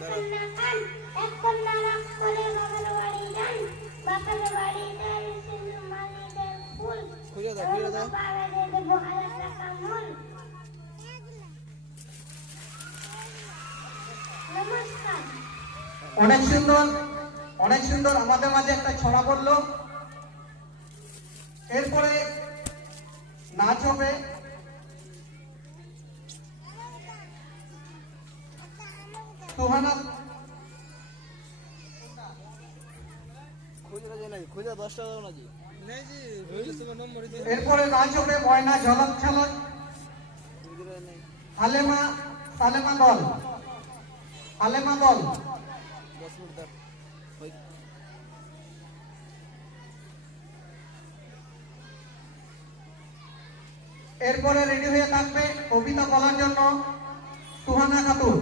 কন্যা খান, এক কন্যা রাগ করে বাবার বাড়ি যান, বাপের বাড়ি যায় সিন্ধু মালিদের ফুল, বাবারে দেবো 1000 টাকা মূল। নমস্কার। অনেক সুন্দর আমাদের মাঝে একটা ছড়া বললো। এরপরে নাচ হবে। সুহানা এরপরে নাচ হবে ময়না ঝলক ঝলক, সালেমা দল। এরপরে রেডি হয়ে থাকবে কবিতা বলার জন্য সুহানা খাতুন।